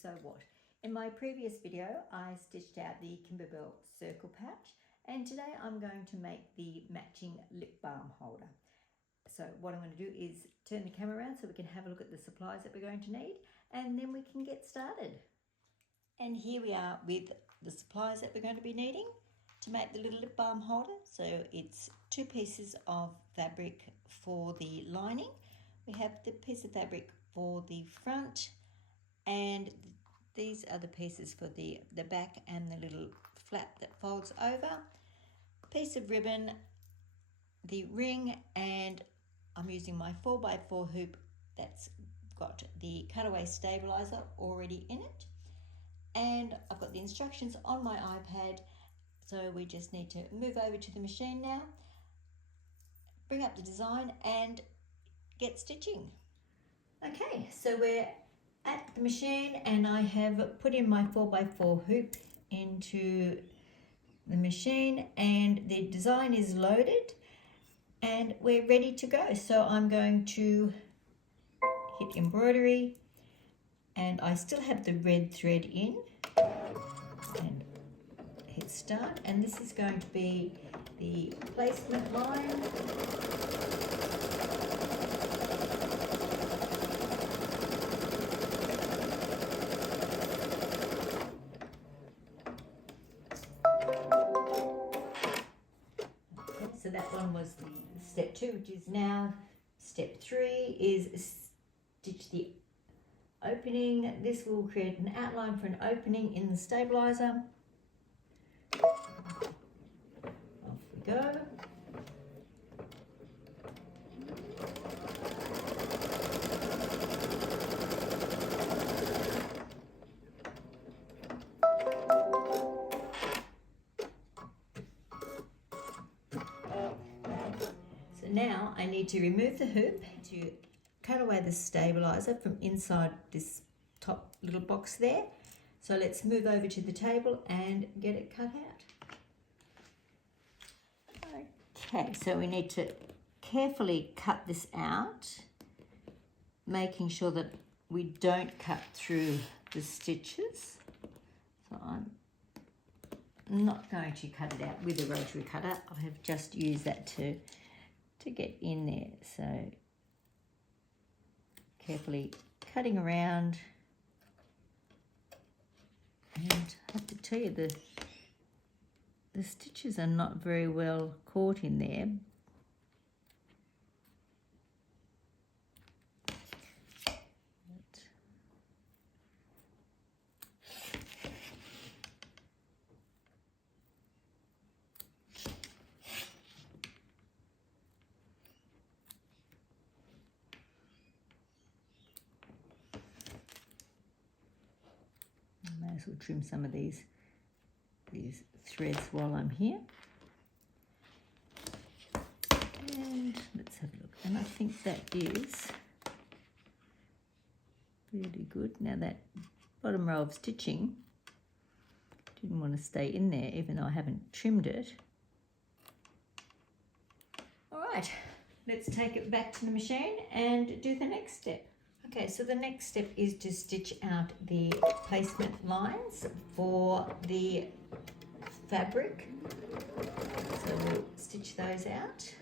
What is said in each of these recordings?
So What. In my previous video, I stitched out the Kimberbell circle patch, and today I'm going to make the matching lip balm holder. So what I'm going to do is turn the camera around so we can have a look at the supplies that we're going to need, and then we can get started. And here we are with the supplies that we're going to be needing to make the little lip balm holder. So it's 2 pieces of fabric for the lining. We have the piece of fabric for the front, and these are the pieces for the back and the little flap that folds over. Piece of ribbon, the ring, and I'm using my 4x4 hoop that's got the cutaway stabilizer already in it. And I've got the instructions on my iPad, so we just need to move over to the machine now, bring up the design and get stitching. Okay, so we're at the machine and I have put in my 4x4 hoop into the machine and the design is loaded and we're ready to go. So I'm going to hit embroidery, and I still have the red thread in, and hit start, and this is going to be the placement line. So that one was the step 2, which is now step 3 is stitch the opening. This will create an outline for an opening in the stabilizer. Off we go. So now I need to remove the hoop to cut away the stabilizer from inside this top little box there. So let's move over to the table and get it cut out. Okay, so we need to carefully cut this out, making sure that we don't cut through the stitches. So I'm not going to cut it out with a rotary cutter. I have just used that to get in there. So carefully cutting around, and I have to tell you the stitches are not very well caught in there. May as well trim some of these threads while I'm here. And let's have a look. And I think that is really good. Now that bottom row of stitching didn't want to stay in there, even though I haven't trimmed it. All right, let's take it back to the machine and do the next step. Okay, so the next step is to stitch out the placement lines for the fabric. So we'll stitch those out.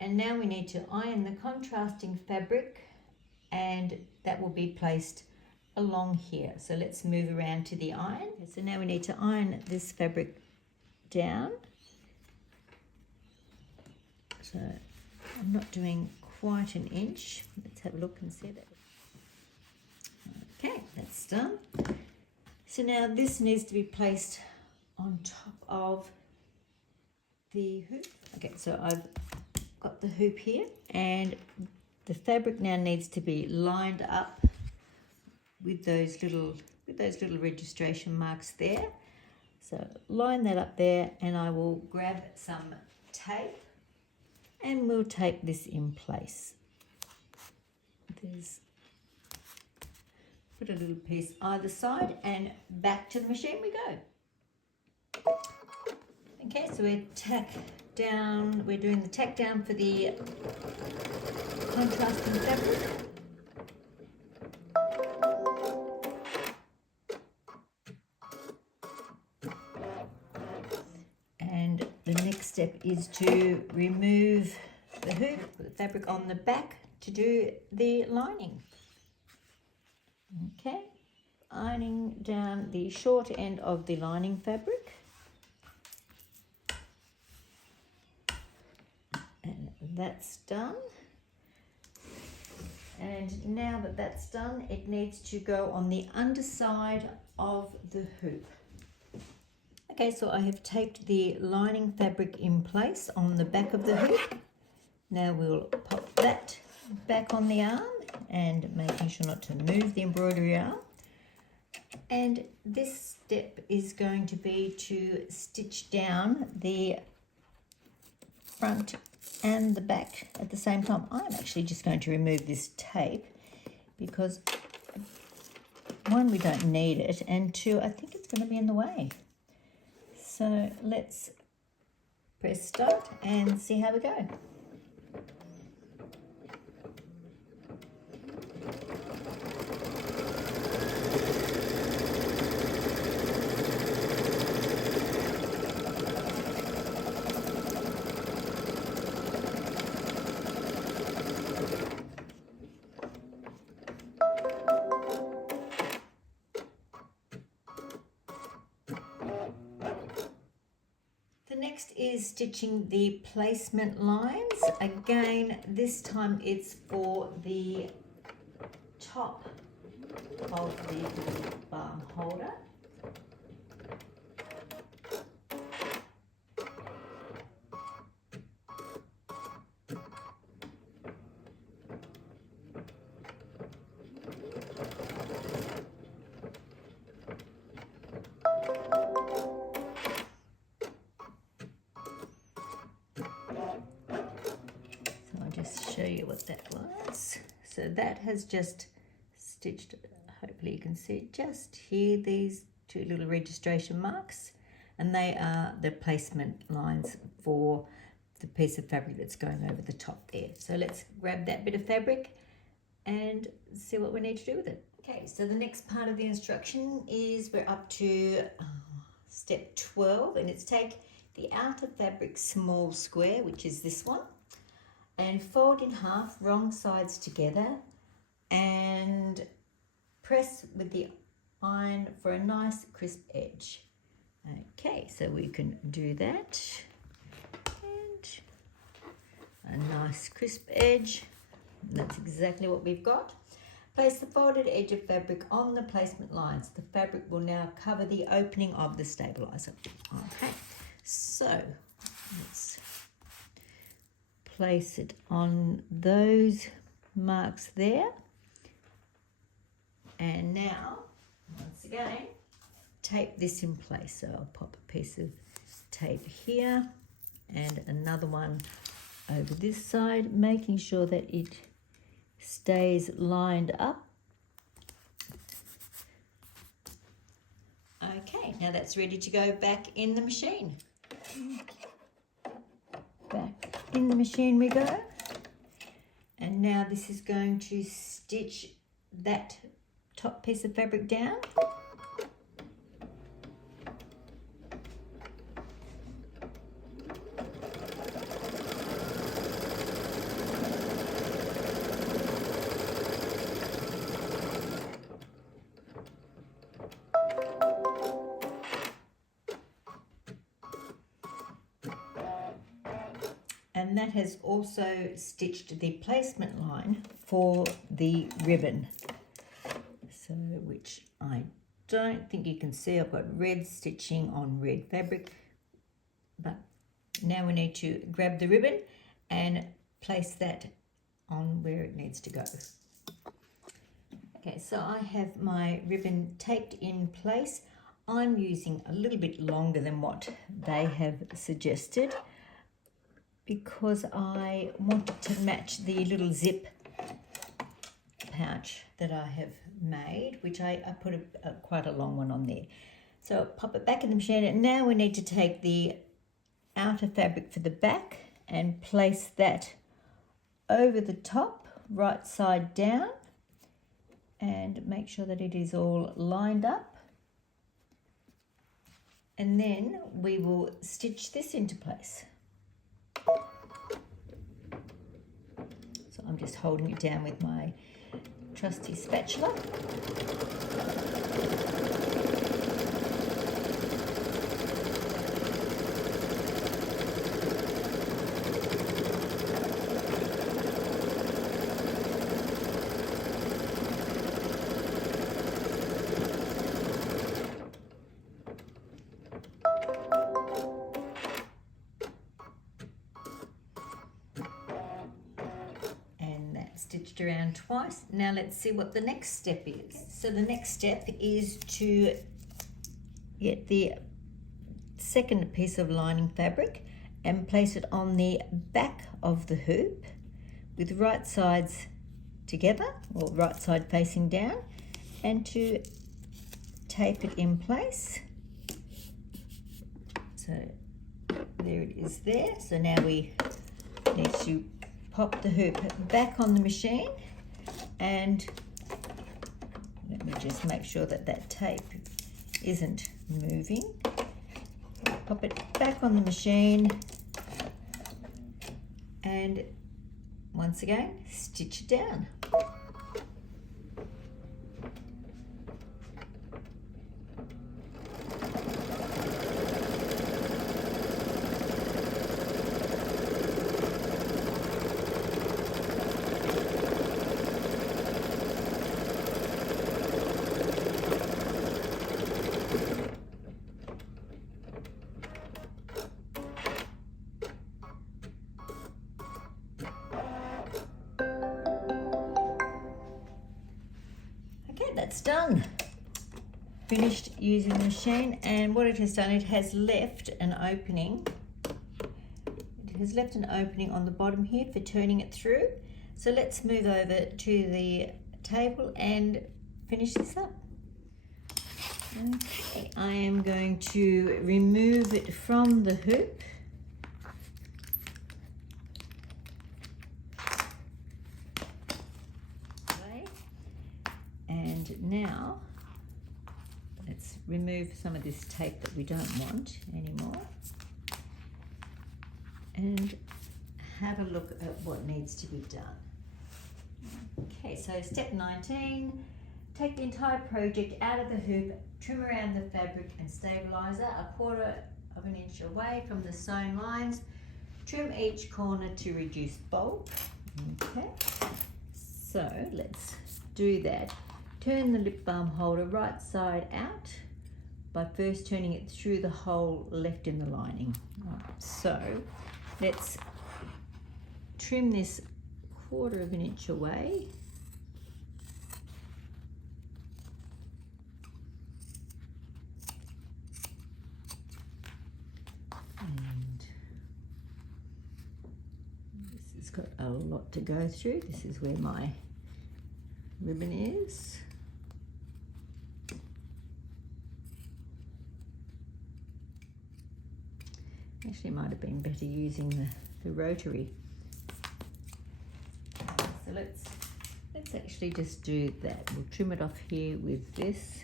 And now we need to iron the contrasting fabric, and that will be placed along here. So let's move around to the iron. Okay, so now we need to iron this fabric down. So I'm not doing quite an inch. Let's have a look and see that. Okay, that's done. So now this needs to be placed on top of the hoop. Okay, so I've got the hoop here, and the fabric now needs to be lined up with those little registration marks there. So line that up there, and I will grab some tape and we'll tape this in place. Put a little piece either side and back to the machine we go. Okay, so we're doing the tack down for the contrasting fabric. And the next step is to remove the hoop, put the fabric on the back to do the lining. Okay, ironing down the short end of the lining fabric. And that's done. And now that that's done, it needs to go on the underside of the hoop. Okay, so I have taped the lining fabric in place on the back of the hoop. Now we'll pop that back on the arm and making sure not to move the embroidery arm. And this step is going to be to stitch down the front and the back at the same time. I'm actually just going to remove this tape because one, we don't need it, and two, I think it's going to be in the way. So let's press start and see how we go. Next is stitching the placement lines. Again, this time it's for the top of the balm holder. Show you what that was. So that has just stitched, hopefully you can see just here, these two little registration marks, and they are the placement lines for the piece of fabric that's going over the top there. So let's grab that bit of fabric and see what we need to do with it. Okay, so the next part of the instruction is we're up to step 12, and it's take the outer fabric small square, which is this one, and fold in half, wrong sides together, and press with the iron for a nice crisp edge. Okay, so we can do that, and a nice crisp edge. That's exactly what we've got. Place the folded edge of fabric on the placement lines. The fabric will now cover the opening of the stabilizer. Okay, so let's place it on those marks there. And now, once again, tape this in place. So I'll pop a piece of tape here and another one over this side, making sure that it stays lined up. Okay, now that's ready to go back in the machine. Back in the machine we go. And now this is going to stitch that top piece of fabric down. And that has also stitched the placement line for the ribbon. So, which I don't think you can see. I've got red stitching on red fabric. But now we need to grab the ribbon and place that on where it needs to go. Okay, so I have my ribbon taped in place. I'm using a little bit longer than what they have suggested. because I wanted to match the little zip pouch that I have made, which I put quite a long one on there. So pop it back in the machine, and now we need to take the outer fabric for the back and place that over the top, right side down, and make sure that it is all lined up. And then we will stitch this into place. So I'm just holding it down with my trusty spatula. Stitched around twice. Now let's see what the next step is. So the next step is to get the second piece of lining fabric and place it on the back of the hoop with right sides together, or right side facing down, and to tape it in place. So there it is there. So now we need to pop the hoop back on the machine, and let me just make sure that that tape isn't moving. Pop it back on the machine, and once again stitch it down. That's done. Finished using the machine, and what it has done, it has left an opening. It has left an opening on the bottom here for turning it through. So let's move over to the table and finish this up. Okay, I am going to remove it from the hoop. And now let's remove some of this tape that we don't want anymore and have a look at what needs to be done. Okay, so step 19, take the entire project out of the hoop, trim around the fabric and stabilizer 1/4 inch away from the sewn lines, trim each corner to reduce bulk. Okay, so let's do that. Turn the lip balm holder right side out by first turning it through the hole left in the lining. Right, so let's trim this 1/4 inch away. And this has got a lot to go through. This is where my ribbon is. Actually, it might have been better using the rotary. So let's actually just do that. We'll trim it off here with this.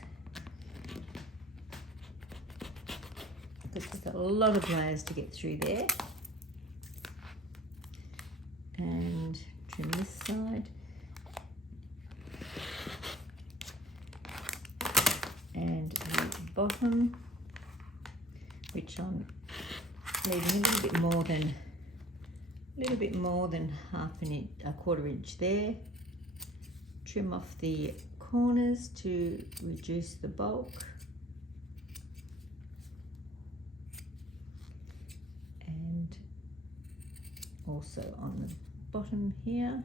Because there's a lot of layers to get through there. And trim this side. And the bottom, which I'm leaving a little bit more than 1/2 inch, 1/4 inch there. Trim off the corners to reduce the bulk. And also on the bottom here.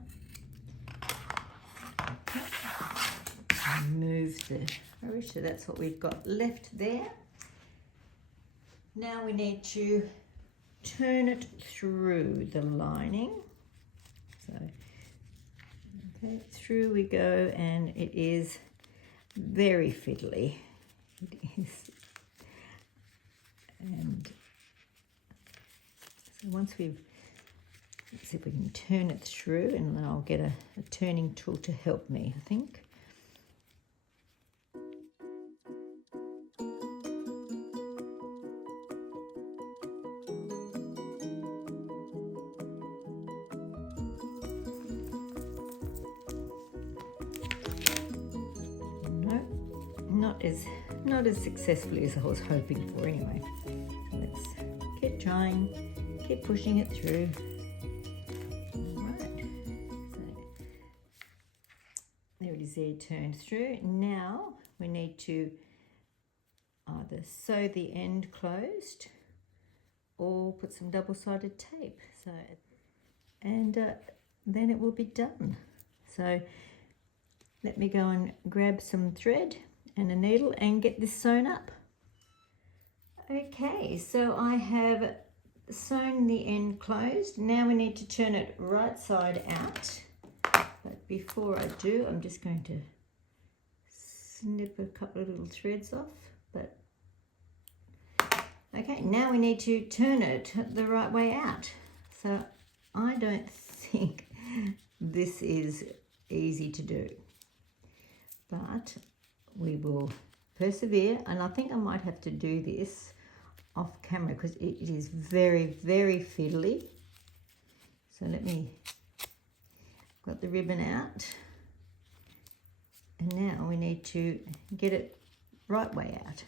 Move the rubbish, so that's what we've got left there. Now we need to turn it through the lining. So, okay, through we go, and it is very fiddly. It is. And so once we've, let's see if we can turn it through, and then I'll get a turning tool to help me, I think. Not as successfully as I was hoping for anyway. Let's keep trying, keep pushing it through. Alright, so there it is there, turned through. Now we need to either sew the end closed or put some double-sided tape. So, and then it will be done. So let me go and grab some thread and a needle and get this sewn up. Okay, so I have sewn the end closed. Now we need to turn it right side out. But before I do, I'm just going to snip a couple of little threads off. But okay, now we need to turn it the right way out. So I don't think this is easy to do, but we will persevere, and I think I might have to do this off camera because it is very, very fiddly. So let me, got the ribbon out, and now we need to get it right way out.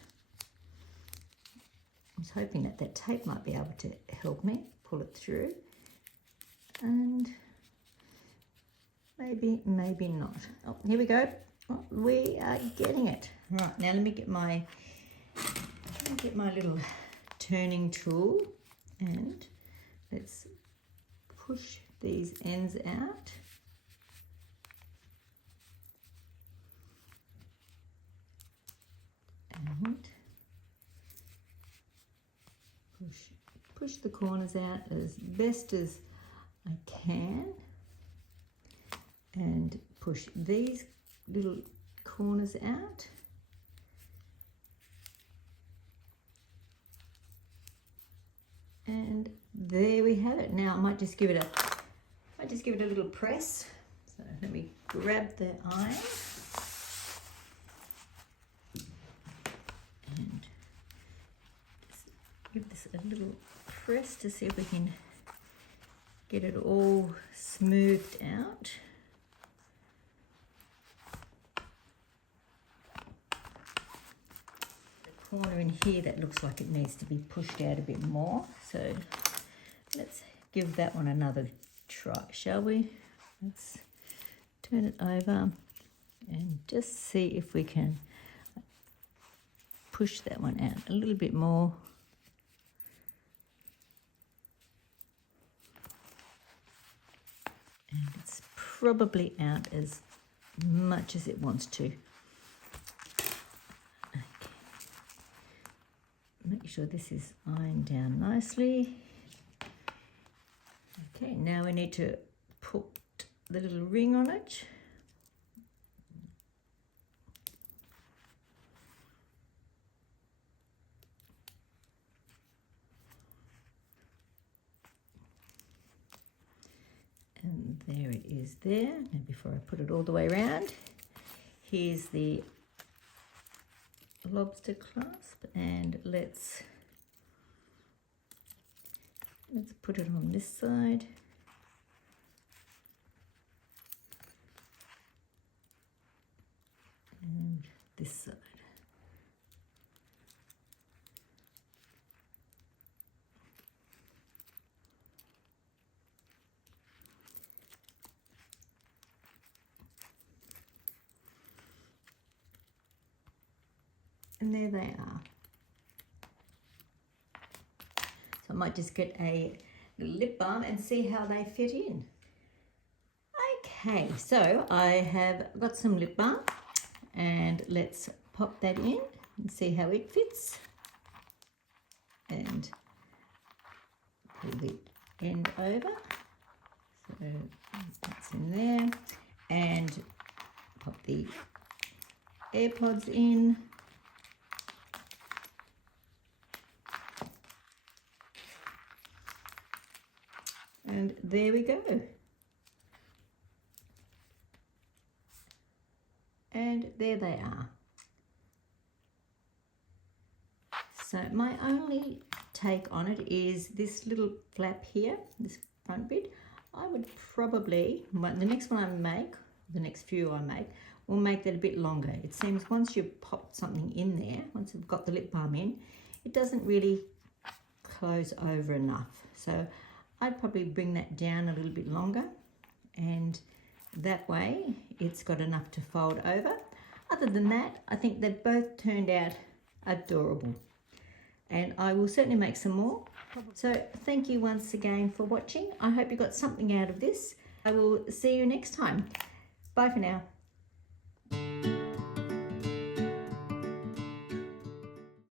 I was hoping that that tape might be able to help me pull it through, and maybe not. Oh, here we go. Oh, we are getting it. Right, now let me get my little turning tool, and let's push these ends out. And push the corners out as best as I can, and push these little corners out, and there we have it. Now I might just give it a little press. So let me grab the iron and just give this a little press to see if we can get it all smoothed out. Corner in here that looks like it needs to be pushed out a bit more, so let's give that one another try, shall we? Let's turn it over and just see if we can push that one out a little bit more. And it's probably out as much as it wants to. Make sure this is ironed down nicely. Okay, now we need to put the little ring on it. And there it is there. Now before I put it all the way around, here's the lobster clasp, and let's put it on this side, and this side. And there they are. So I might just get a lip balm and see how they fit in. Okay, so I have got some lip balm, and let's pop that in and see how it fits. And pull the end over, so that's in there, and pop the AirPods in. And there we go. And there they are. So my only take on it is this little flap here, this front bit. I would probably, the next one I make, the next few I make, will make that a bit longer. It seems once you pop something in there, once you've got the lip balm in, it doesn't really close over enough. So I'd probably bring that down a little bit longer, and that way it's got enough to fold over. Other than that, I think they've both turned out adorable. And I will certainly make some more. So thank you once again for watching. I hope you got something out of this. I will see you next time. Bye for now.